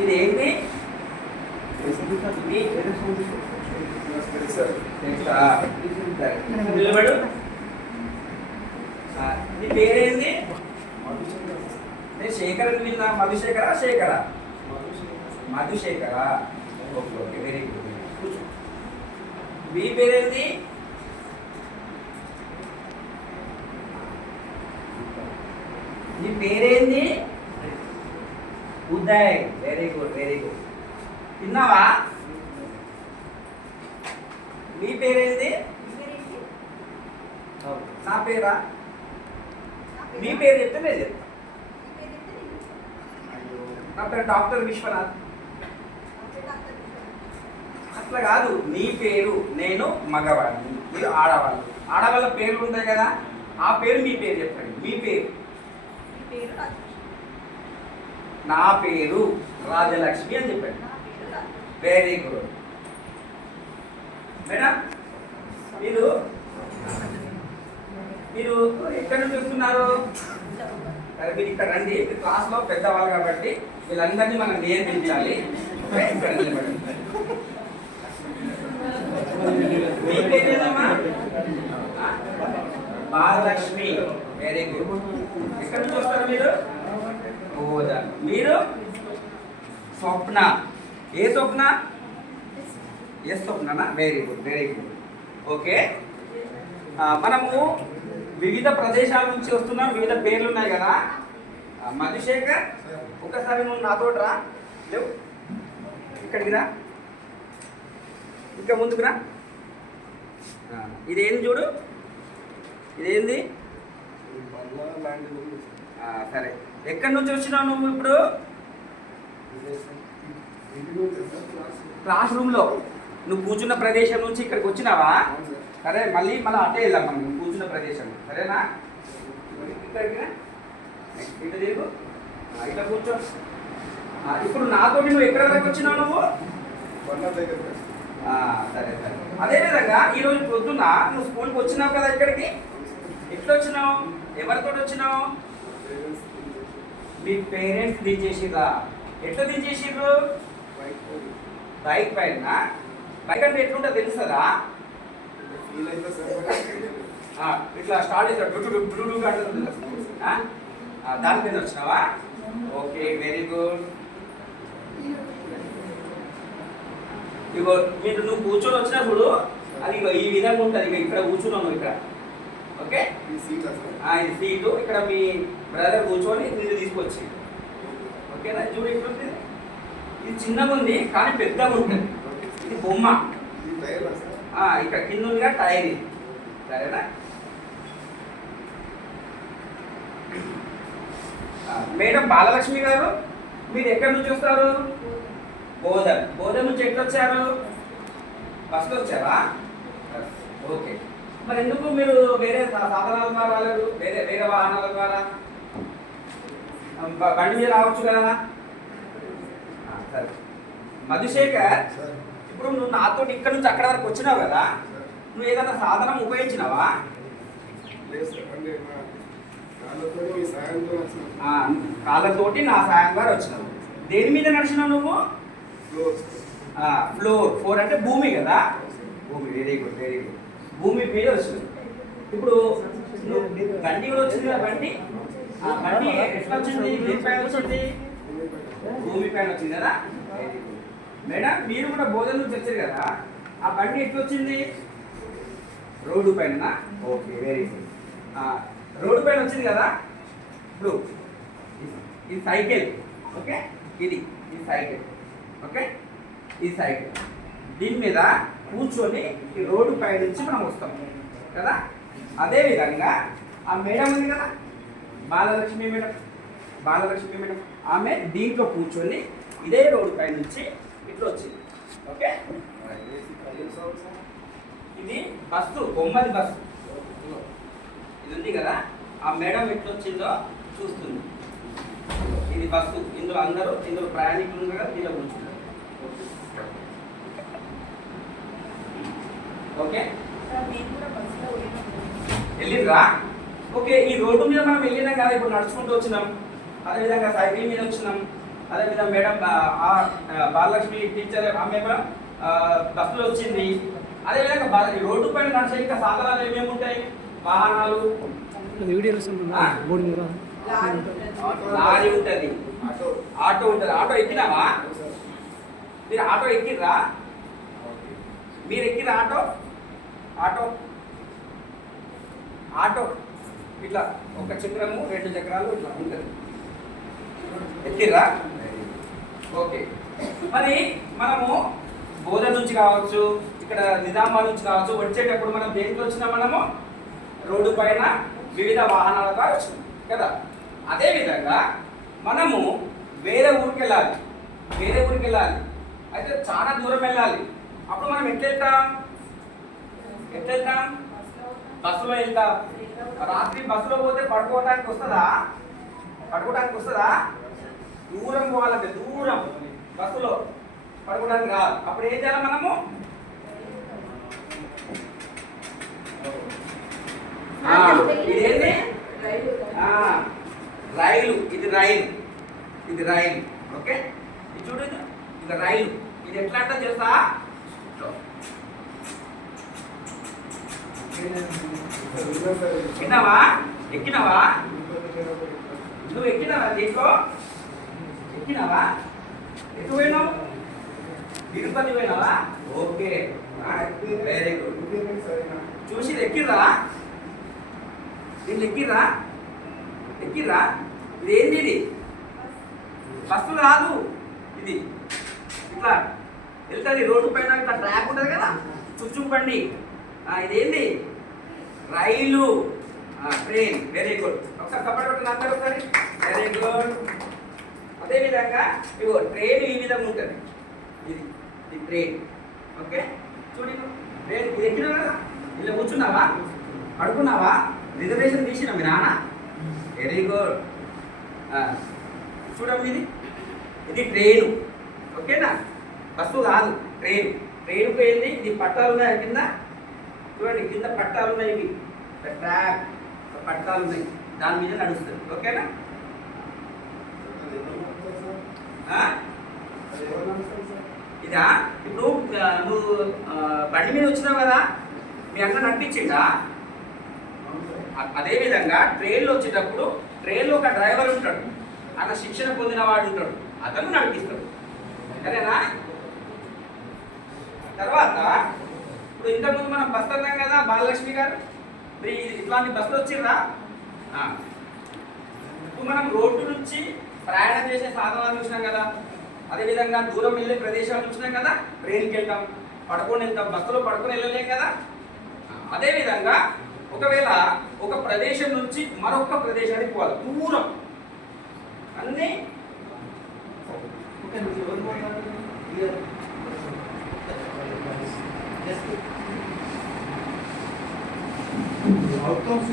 ఇదేంటి నిలబడు. నీ పేరేంది? నేను శేఖర్ అని విన్నా. మధుశేఖరా శేఖరా? మధుశేఖరా. Okay okay, very good. కూర్చో. మీ పేరేంది? నీ పేరేంది? Uday. Very good very good. తిన్నావా? నీ పేరేంది? నా పేరా? మీ పేరు చెప్తే నేను చెప్తా. నా పేరు డాక్టర్ విశ్వనాథ్. అట్లా కాదు, నీ పేరు. నేను మగవాడిని, మీరు ఆడవాళ్ళు. ఆడవాళ్ళ పేర్లు ఉంటాయి కదా, ఆ పేరు మీ పేరు చెప్పండి. మీ పేరు? నా పేరు రాజలక్ష్మి అని చెప్పండి. Very good. మేడం మీరు మీరు ఎక్కడి నుంచి వస్తున్నారు? సరే, మీరు ఇక్కడ రండి. క్లాస్లో పెద్దవాళ్ళు కాబట్టి వీళ్ళందరినీ మనం నియంత్రించాలి. ఇక్కడ నిలబడండి. మీ పేరేదమ్మా? బాలలక్ష్మి. Very good. ఎక్కడి నుంచి వస్తారు మీరు? ఓదా. మీరు? స్వప్న. ఏ స్వప్న? ఎస్ స్వప్ననా? Very good very good. Okay, మనము వివిధ ప్రదేశాల నుంచి వస్తున్నాం. వివిధ పేర్లు ఉన్నాయి కదా. మధుశేఖర్, ఒకసారి నువ్వు నాతో రా. లేవు, ఇక్కడికి రా, ఇంకా ముందుకు రా. ఇదేంది చూడు, ఇదేంది? సరే, ఎక్కడి నుంచి వచ్చినావు నువ్వు ఇప్పుడు? క్లాస్ రూమ్లో నువ్వు కూర్చున్న ప్రదేశం నుంచి ఇక్కడికి వచ్చినావా? సరే, మళ్ళీ అటే వెళ్దాం మనం. నువ్వు కూర్చున్న ప్రదేశం సరేనా? ఇక్కడికి ఇట్లా తిరుగు, ఇట్లా కూర్చో. ఇప్పుడు నాతో నువ్వు ఎక్కడ వరకు వచ్చినావు నువ్వు? సరే సరే. అదేవిధంగా ఈరోజు పొద్దున్న నువ్వు స్కూల్కి వచ్చినావు కదా, ఇక్కడికి ఎట్లా వచ్చినావు? ఎవరితో వచ్చినావు? మీ పేరెంట్స్ దించేసిరా. ఎట్లా దించేసిర్రు? బైక్ పైన. బైక్ అంటే ఎట్లుంటో తెలుస్తుందా? ఇట్లా స్టార్ట్ చేస్తాడు, దాని మీద వచ్చినావా? Okay, very good. ఇగో మీరు నువ్వు కూర్చొని వచ్చినప్పుడు అది ఈ విధంగా ఉంటుంది. ఇక ఇక్కడ కూర్చున్నాను ఇక్కడ. ఓకే, ఇది సీటు. ఇక్కడ మీ బ్రదర్ కూర్చొని నిన్ను తీసుకొచ్చి. ఓకేనా? చూడు ఎట్లుంది. ఇది చిన్నగా ఉంది కానీ పెద్దగా ఉంటుంది. ఇది బొమ్మ. ఇక్కడ కింద ఉందిగా టైర్. సరేనా? మేడం బాలలక్ష్మి గారు, మీరు ఎక్కడి నుంచి వస్తారు? బోధన్. బోధన్ నుంచి ఎట్లా వచ్చారు? బస్సులో వచ్చారా? ఓకే, మరి ఎందుకు మీరు వేరే సాధనాల ద్వారా రాలేదు? వేరే వాహనాల ద్వారా బండి మీద రావచ్చు కదా. సరే మధుశేఖర్, ఇప్పుడు నువ్వు నాతో ఇక్కడ నుంచి అక్కడ వరకు వచ్చినావు కదా, నువ్వు ఏదైనా సాధనం ఉపయోగించినావా? కాళ్ళతోటి నా సాయం ద్వారా వచ్చినావు. దేని మీద నడిచినావు నువ్వు? ఫ్లోర్ అంటే భూమి కదా. భూమి. Very good very good. భూమి మీద వచ్చినావు. ఇప్పుడు బండి కూడా వచ్చింది కదా. బండి ఎట్లా వచ్చింది? దేని పైన వచ్చింది? భూమి పైన వచ్చింది కదా. Very good. మేడం మీరు కూడా బోధన నుంచి వచ్చారు కదా, ఆ బండి ఎట్లా వచ్చింది? రోడ్డు పైన. Okay, very good. రోడ్డు పైన వచ్చింది కదా. ఇప్పుడు ఇది సైకిల్. ఓకే, ఇది సైకిల్. ఓకే, ఈ సైకిల్. దీని మీద కూర్చొని ఈ రోడ్డు పై నుంచి మనం వస్తాం కదా. అదేవిధంగా ఆ మేడం ఉంది కదా, బాలలక్ష్మి మేడం. బాలలక్ష్మి మేడం ఆమె దీంట్లో కూర్చొని ఇదే రోడ్డు పై నుంచి ఇట్లా వచ్చింది. ఓకే, ఇది బస్సు, బొమ్మది బస్సు. ఇది ఉంది కదా, ఆ మేడం ఎట్లా వచ్చిందో చూస్తుంది. ఇది బస్సు. ఇందులో ప్రయాణికులు ఉన్నారు కదా, దీనిలో కూర్చున్నారు. ఓకే, వెళ్ళిండ్రా? ఓకే, ఈ రోడ్డు మీద మనం వెళ్ళినాం కదా, ఇప్పుడు నడుచుకుంటూ వచ్చినాం. అదేవిధంగా సైకిల్ మీద వచ్చినాం, అదేవిధంగా మేడం బాలలక్ష్మి టీచర్ ఆమె కూడా బస్సులో వచ్చింది. అదేవిధంగా రోడ్డు పైన నడిచే ఇంకా సాధనాలు ఏమేమి ఉంటాయి? వాహనాలు, లారీ ఉంటుంది, ఆటో ఉంటుంది. ఆటో ఎక్కినావా? మీరు ఆటో ఎక్కిర్రా? మీరు ఎక్కిరా ఆటో? ఆటో ఆటో ఇట్లా ఒక చక్రము 2 చక్రాలు ఇట్లా ఉంటుంది, ఎక్కిర్రా? ఓకే. మరి మనము బోధన నుంచి కావచ్చు, ఇక్కడ నిజామాబాద్ నుంచి కావచ్చు, వచ్చేటప్పుడు మనం దేంట్లో వచ్చినా మనము రోడ్డు పైన వివిధ వాహనాల ద్వారా వచ్చినాం కదా. అదేవిధంగా మనము వేరే ఊరికి వెళ్ళాలి, అయితే చాలా దూరం వెళ్ళాలి. అప్పుడు మనం ఎట్లా వెళ్తాం? బస్సులో వెళ్తాం. రాత్రి బస్సులో పోతే పడుకోవడానికి వస్తుందా? దూరం పోవాలంటే దూరం బస్సులో పడుకోవడానికి రాదు. అప్పుడు ఏం చేయాలి మనము? ఇదేంటి? రైలు. ఇది రైలు. ఓకే, ఇది చూడు, ఇది రైలు. ఇది ఎట్లా అంటే తెలుసా? ఎక్కినావా? నువ్వు ఎక్కినావా? ఎక్కినావా? ఎటు పోయినావు? తిరుపతి పోయినావా? Okay, very good. చూసి ఎక్కిర్రా? దీన్ని ఎక్కిర్రా? ఇదేంటి? ఇది బస్సు కాదు, ఇది ఇట్లా వెళ్తుంది రోడ్డు పైన. ఇట్లా ట్రాక్ ఉంటుంది కదా, చుచ్చు బండి. ఇదేంటి? రైలు, ట్రైన్. Very good. ఒకసారి సపోర్ట్ కొట్టిన అందరూ ఒకసారి. Very good. అదేవిధంగా ఇగో ట్రైన్ ఈ విధంగా ఉంటుంది. ఇది ట్రైన్. ఓకే, చూడు, ట్రైన్ ఇది ఎక్కినా కదా, ఇలా కూర్చున్నావా? పడుకున్నావా? రిజర్వేషన్ తీసినా మీ నాన్న? Very good. చూడండి, ఇది ట్రైను. ఓకేనా? బస్సు కాదు, ట్రైన్. ట్రైన్ పోయింది. ఇది పట్టాలు ఉన్నాయి కింద, చూడండి, కింద పట్టాలు ఉన్నాయి. ఇవి ట్రాక్ పట్టాలు ఉన్నాయి, దాని మీద నడుస్తుంది. ఓకేనా? ఇదా? ఇప్పుడు నువ్వు బండి మీద వచ్చినావు కదా, మీ అన్న నడిపించిందా? అదేవిధంగా ట్రైన్లో వచ్చేటప్పుడు ట్రైన్లో ఒక డ్రైవర్ ఉంటాడు, అన్న శిక్షణ పొందిన వాడు ఉంటాడు, అతను నడిపిస్తాడు. సరేనా? తర్వాత ఇప్పుడు ఇంతకుముందు మనం బస్సు అన్నాం కదా, బాలలక్ష్మి గారు, మరి ఇట్లాంటి బస్సులు వచ్చిర్రా? ఇప్పుడు మనం రోడ్డు నుంచి ప్రయాణం చేసే సాధనాలు చూసినాం కదా, అదేవిధంగా దూరం వెళ్ళే ప్రదేశాలు చూసినాం కదా. ట్రైన్కి వెళ్తాం, పడుకొని వెళ్తాం, బస్సులో పడుకొని వెళ్ళలేం కదా. అదేవిధంగా ఒకవేళ ఒక ప్రదేశం నుంచి మరొక ప్రదేశానికి పోవాలి, దూరం అన్నీ outcomes